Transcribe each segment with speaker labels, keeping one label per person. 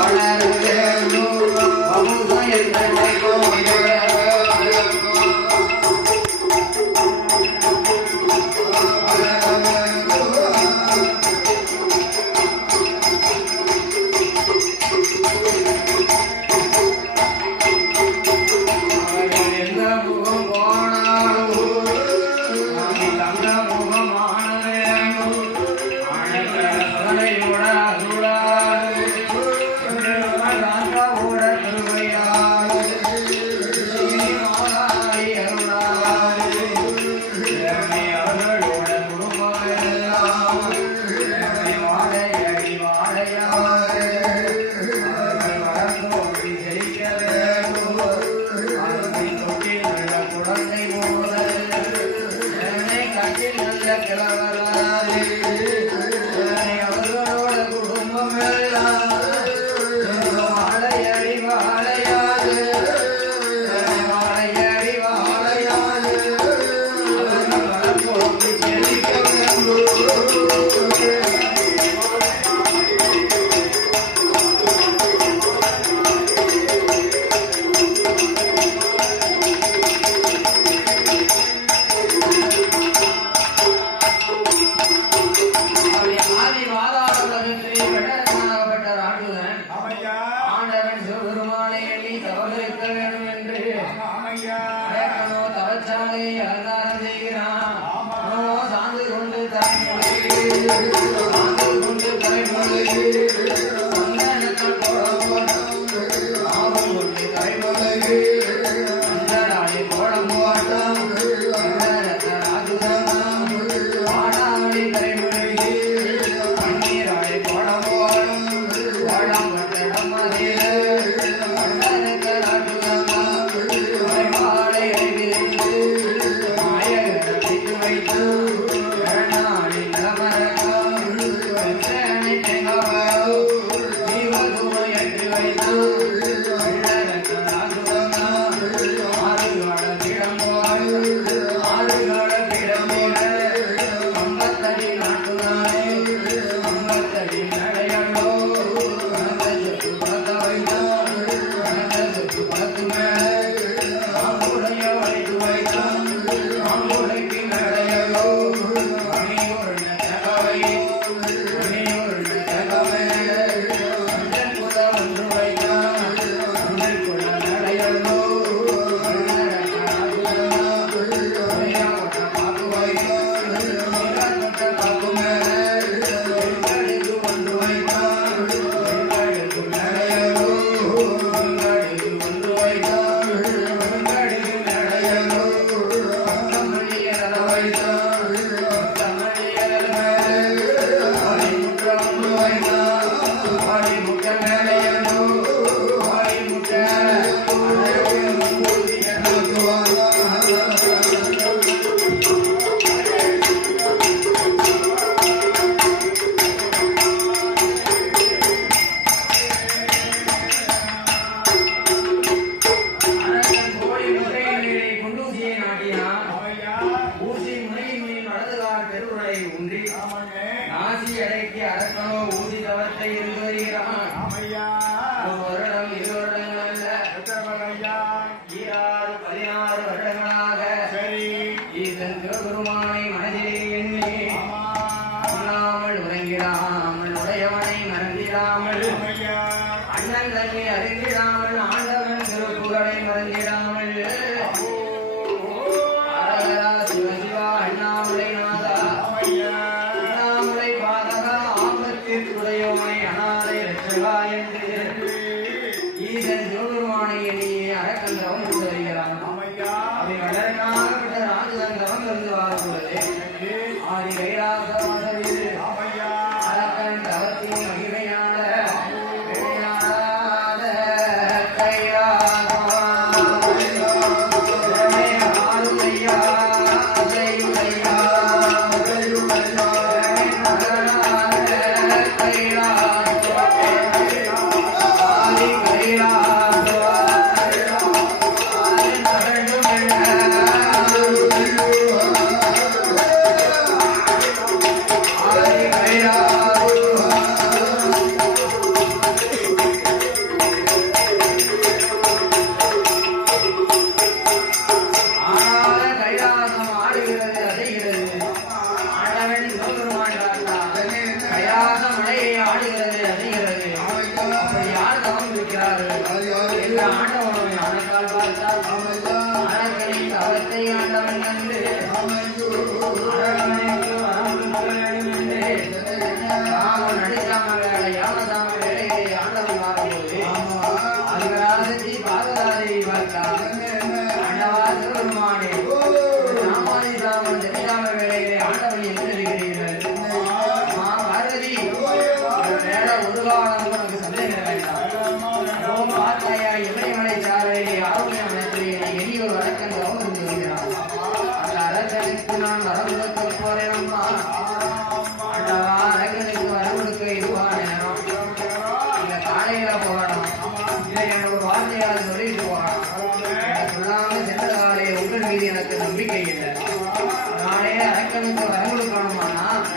Speaker 1: Amen. Thank you.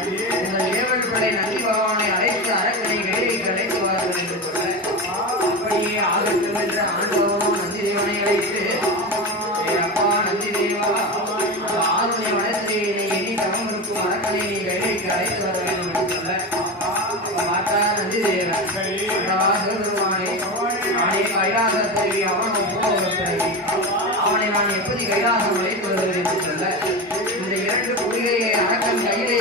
Speaker 1: உங்கள் ஏவல் பிள்ளை நந்தி பகவானை அழைத்து அரக்கனை வேலைக்கு அழைத்து வாருங்கள் என்று சொல்ல அப்படியே ஆகட்டும் என்ற ஆண்டவரும் நந்தி தேவனை அழைத்து அப்பா நந்தி தேவா ஆளுநர் வனத்திலே எண்ணி தவம் இருக்கும் அரக்கனை நீ வேலைக்கு அழைத்து வர வேண்டும் என்று சொல்ல மாட்டா நந்தி தேவன். சிவபெருமானே அவனை கைலாசத்தை அவன் ஒப்புக்கொள்ளப்பட்டதை அவனை நான் எப்படி கைலாசம் உழைத்து என்று சொல்ல கயிறை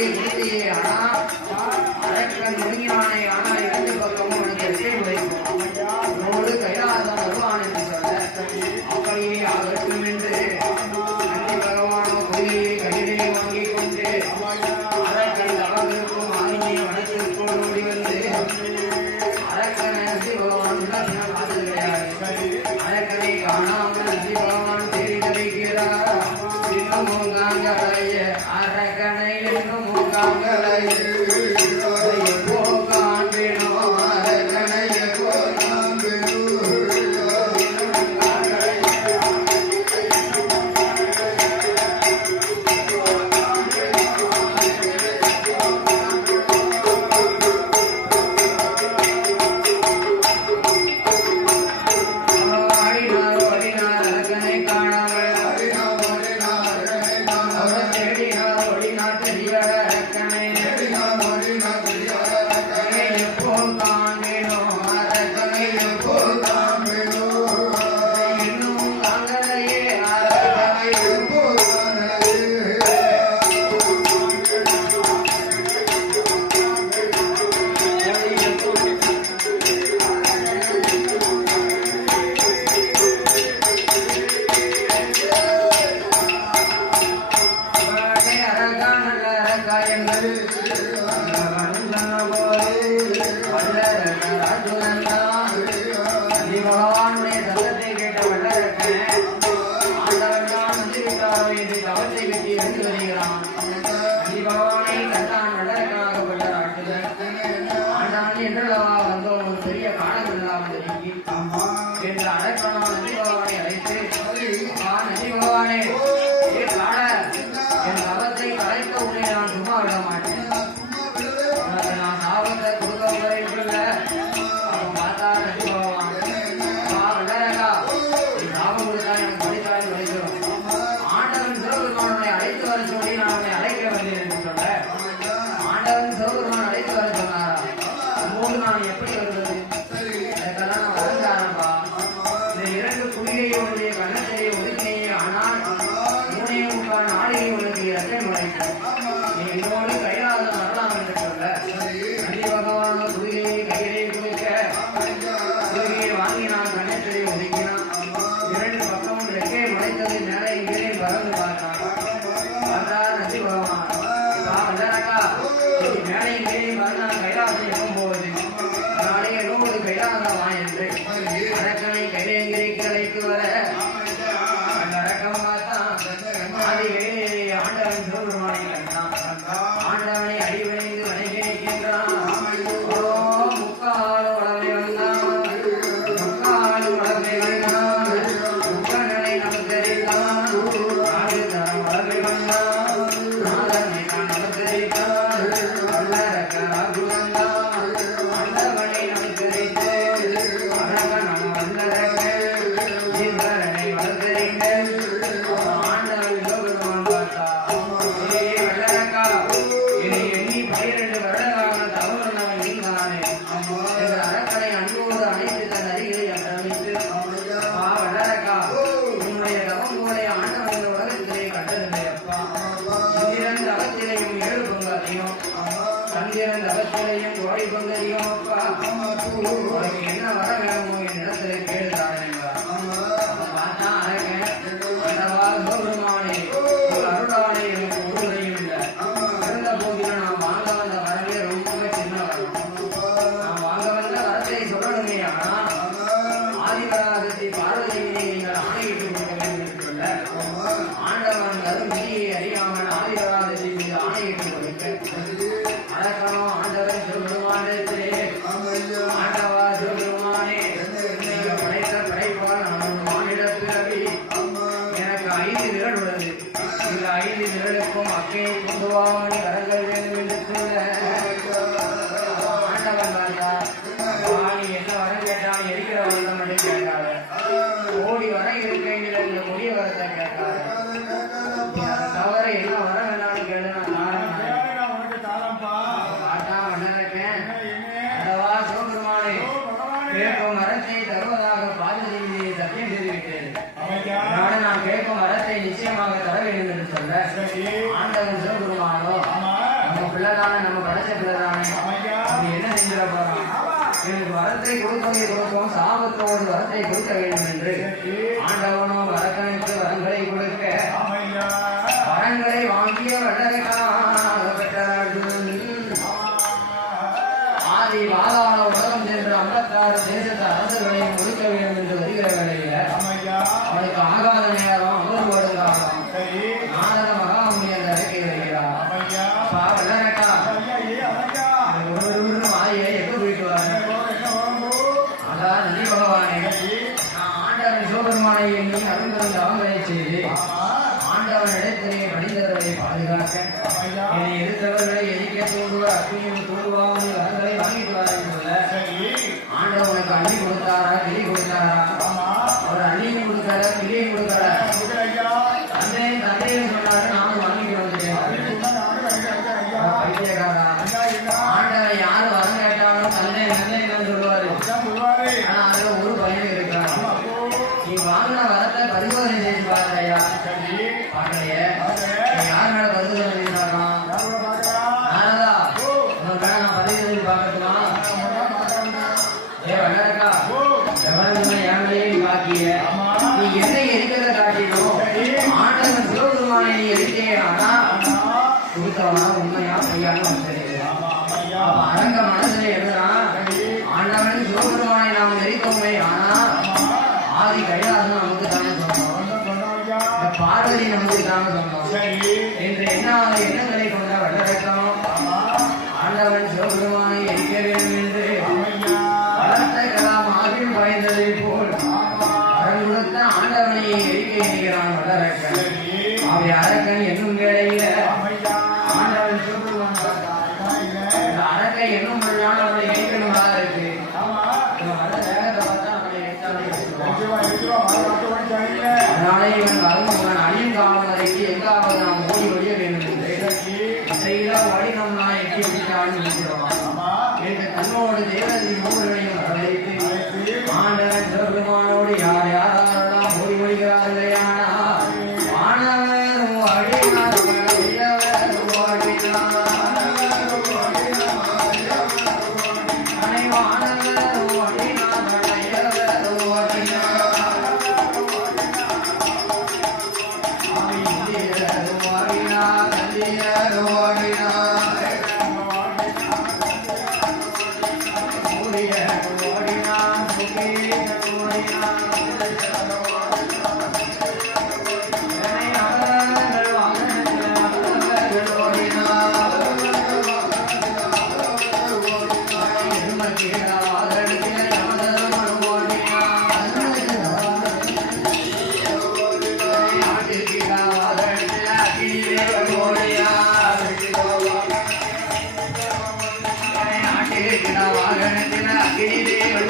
Speaker 1: அழகன் நுண்ணிய Yeah. அடிந்தவன் யாவரை செய்து ஆண்டவன் இடத்திலே மனிதர்களை பாதுகாக்க என்னை
Speaker 2: எதிர்த்தவர்
Speaker 1: ஆகலையே யார் மேல ஆறுதலை நமக்குதான் சொன்னோம். என்று எண்ணாத எண்ணங்களை கொண்ட வல்லரக்கம். ஆண்டவன் சிவபெருமானை எரிக்க வேண்டும் கண்ணோடு தேவதை மூவர்களை धीरे